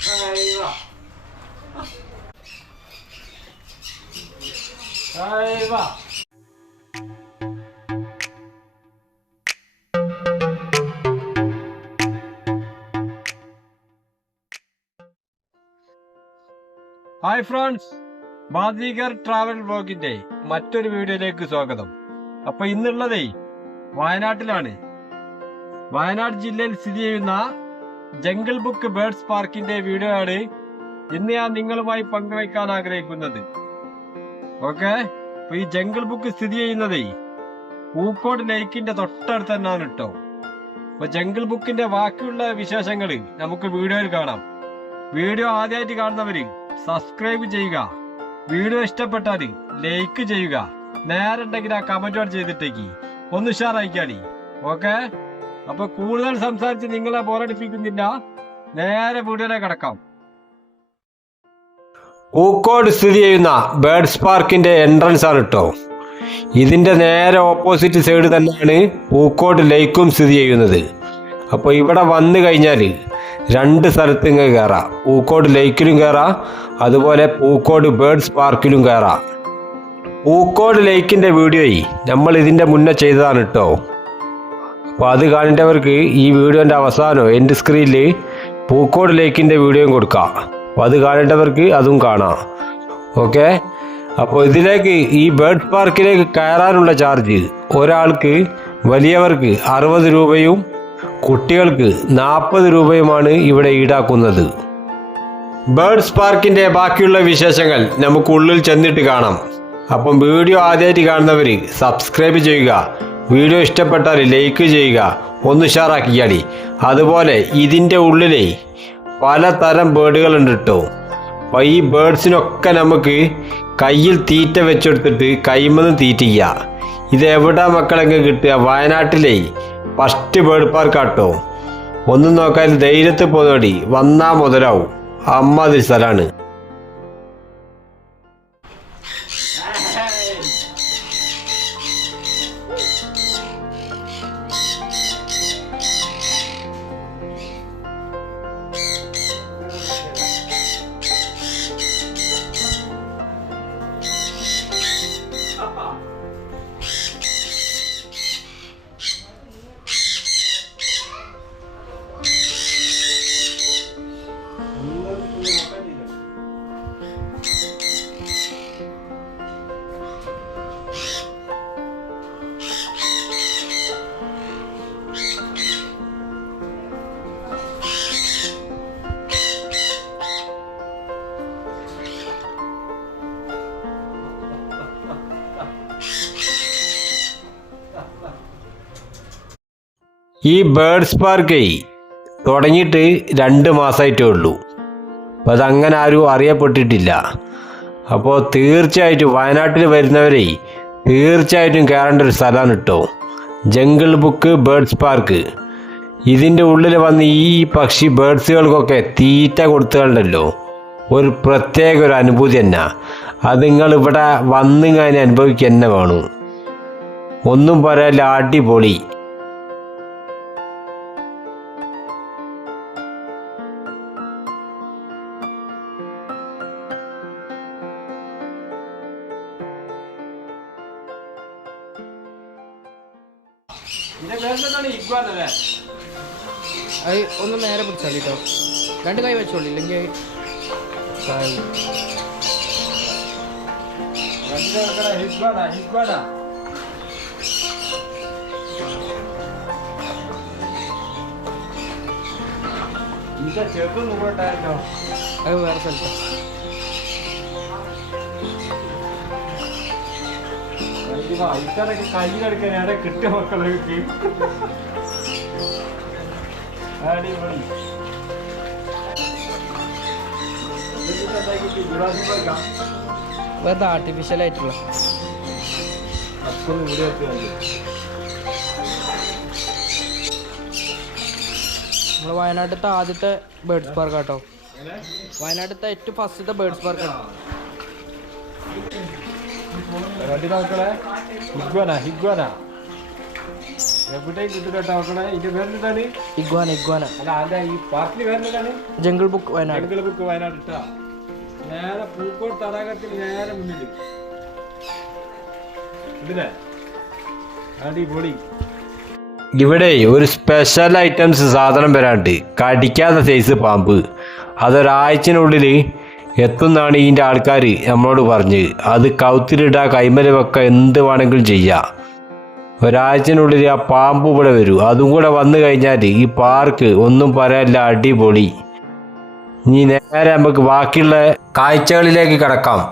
Ahí va. Ahí va. Hi friends, ബാദിഗർ travel വ്ലോഗിന്റെ മറ്റൊരു വീഡിയോയിലേക്ക് സ്വാഗതം. അപ്പൊ ഇന്നുള്ളതേ വയനാട്ടിലാണ്. വയനാട് ജില്ലയിൽ സ്ഥിതി ചെയ്യുന്ന ജംഗിൾ ബുക്ക് ബേർഡ്സ് പാർക്കിന്റെ വീഡിയോ ആണ് ഇന്ന് ഞാൻ നിങ്ങളുമായി പങ്കുവയ്ക്കാൻ ആഗ്രഹിക്കുന്നത്. ഓക്കെ, അപ്പൊ ഈ ജംഗിൾ ബുക്ക് സ്ഥിതി ചെയ്യുന്നതേ പൂക്കോട് ലേക്കിന്റെ തൊട്ടടുത്ത് തന്നെയാണ് കേട്ടോ. അപ്പൊ ജംഗിൾ ബുക്കിന്റെ ബാക്കിയുള്ള വിശേഷങ്ങൾ നമുക്ക് വീഡിയോയിൽ കാണാം. വീഡിയോ ആദ്യമായിട്ട് കാണുന്നവര് സബ്സ്ക്രൈബ് ചെയ്യുക, വീഡിയോ ഇഷ്ടപ്പെട്ടാൽ ലൈക്ക് ചെയ്യുക, നേരെ ഉണ്ടെങ്കിൽ ആ കമന്റ് ചെയ്തിട്ടേക്ക് ഒന്ന് ഉഷാറായിക്കാടി. ഓക്കെ, അപ്പൊ കൂടുതൽ സംസാരിച്ച് നിങ്ങളെ ബോറടിപ്പിക്കുന്നില്ല, നേരെ വീഡിയോയിലേക്ക് കടക്കാം. പൂക്കോട് സ്ഥിതി ചെയ്യുന്ന ബേർഡ്സ് പാർക്കിന്റെ എൻട്രൻസ് ആണ് കേട്ടോ. ഇതിന്റെ നേരെ ഓപ്പോസിറ്റ് സൈഡ് തന്നെയാണ് പൂക്കോട് ലേക്കും സ്ഥിതി ചെയ്യുന്നത്. അപ്പോൾ ഇവിടെ വന്നു കഴിഞ്ഞാൽ രണ്ട് സ്ഥലത്ത് ഇങ്ങനെ കയറാം. പൂക്കോട് ലേക്കിലും കയറാം, അതുപോലെ പൂക്കോട് ബേർഡ്സ് പാർക്കിലും കയറാം. പൂക്കോട് ലേക്കിന്റെ വീഡിയോയിൽ നമ്മൾ ഇതിന്റെ മുന്നേ ചെയ്തതാണ് കേട്ടോ. അപ്പോൾ അത് കാണേണ്ടവർക്ക് ഈ വീഡിയോന്റെ അവസാനം എൻഡ് സ്ക്രീനിൽ പൂക്കോട് ലേക്കിന്റെ വീഡിയോയും കൊടുക്കാം. അപ്പോൾ അത് കാണേണ്ടവർക്ക് അതും കാണാം. ഓക്കെ, അപ്പോൾ ഇതിലേക്ക് ഈ ബേർഡ് പാർക്കിലേക്ക് കയറാനുള്ള ചാർജ് ഒരാൾക്ക് വലിയവർക്ക് 60 രൂപയും കുട്ടികൾക്ക് 40 രൂപയുമാണ് ഇവിടെ ഈടാക്കുന്നത്. ബേർഡ്സ് പാർക്കിന്റെ ബാക്കിയുള്ള വിശേഷങ്ങൾ നമുക്ക് ഉള്ളിൽ ചെന്നിട്ട് കാണാം. അപ്പം വീഡിയോ ആദ്യമായിട്ട് കാണുന്നവർ സബ്സ്ക്രൈബ് ചെയ്യുക, വീഡിയോ ഇഷ്ടപ്പെട്ടാൽ ലൈക്ക് ചെയ്യുക, ഒന്ന് ഷെയറാക്കിയാടി. അതുപോലെ ഇതിൻ്റെ ഉള്ളിലെ പലതരം ബേർഡുകളുണ്ട് കേട്ടോ. അപ്പോൾ ഈ ബേർഡ്സിനൊക്കെ നമുക്ക് കയ്യിൽ തീറ്റ വെച്ചെടുത്തിട്ട് കൈമെന്ന് തീറ്റിക്കുക. ഇത് എവിടെ മക്കളെങ്കിൽ കിട്ടുക? വയനാട്ടിലെ ഫസ്റ്റ് ബേർഡ് പാർക്കാട്ടോ. ഒന്നും നോക്കാൻ ധൈര്യത്തിൽ പോന്നോടി, വന്നാ മുതലാവും. അമ്മാതിരി സ്ഥലമാണ്. ഈ ബേർഡ്സ് പാർക്ക് തുടങ്ങിയിട്ട് 2 മാസമായിട്ടേ ഉള്ളൂ. അപ്പോൾ അതങ്ങനെ ആരും അറിയപ്പെട്ടിട്ടില്ല. അപ്പോൾ തീർച്ചയായിട്ടും വയനാട്ടിൽ വരുന്നവരെ തീർച്ചയായിട്ടും കയറേണ്ട ഒരു സ്ഥലമാണ് കേട്ടോ, ജംഗിൾ ബുക്ക് ബേർഡ്സ് പാർക്ക്. ഇതിൻ്റെ ഉള്ളിൽ വന്ന് ഈ പക്ഷി ബേർഡ്സുകൾക്കൊക്കെ തീറ്റ കൊടുത്തുകൊണ്ടല്ലോ ഒരു പ്രത്യേക ഒരു അനുഭൂതി തന്നെ. അത് നിങ്ങൾ ഇവിടെ വന്നിങ്ങനെ അനുഭവിക്കുക തന്നെ വേണം. ഒന്നും പറയാല്ല, അടിപൊളി. അത് ഒന്ന് നേരെ പിടിച്ചാൽ കേട്ടോ, 2 കൈ വെച്ചോളൂ, ഇല്ലെങ്കിൽ അത് വേറെ സ്ഥലത്ത്. കയ്യിലെടുക്കാൻ കിട്ടിയ മക്കളെ വെറുതെ ആർട്ടിഫിഷ്യൽ ആയിട്ടുള്ള നമ്മൾ വയനാട്ടിലത്തെ ആദ്യത്തെ ബേർഡ്സ് പാർക്ക് കേട്ടോ. വയനാട്ടിലത്തെ ഏറ്റവും ഫസ്റ്റത്തെ ബേർഡ്സ് പാർക്കാണ്. മക്കളെ ഹിഗ്വാന എവിടെയും കിട്ടില്ല നോക്കണേ. ഇതിന്റെ പേരെന്താണ്? Iguana iguana. അല്ല അല്ല, ഈ പാർക്കിന്റെ പേരെന്താണ്? Jungle book Wayanad. Jungle book Wayanad ഇട്ടാ നേരെ പൂക്കോട് തടാകത്തിൽ നേരെ മുന്നിൽ ഇതില്ലേ അടിപൊളി. ഇവിടെ ഒരു സ്പെഷ്യൽ ഐറ്റംസ് സാധനം വരാണ്ട്, കടിക്കാത്ത സൈസ് പാമ്പ്. അതൊരാഴ്ചനുള്ളിൽ എത്തുന്നാണ് ഇതിൻ്റെ ആൾക്കാർ നമ്മളോട് പറഞ്ഞ്. അത് കൗത്തിലിടുക, കൈമല വെക്കുക, എന്ത് വേണമെങ്കിലും ചെയ്യാം. ഒരാഴ്ചനുള്ളിൽ ആ പാമ്പ് ഇവിടെ വരും. അതും കൂടെ വന്നു കഴിഞ്ഞാൽ ഈ പാർക്ക് ഒന്നും പറയാനില്ല, അടിപൊളി. ഇനി നേരെ നമുക്ക് ബാക്കിയുള്ള കാഴ്ചകളിലേക്ക് കിടക്കാം.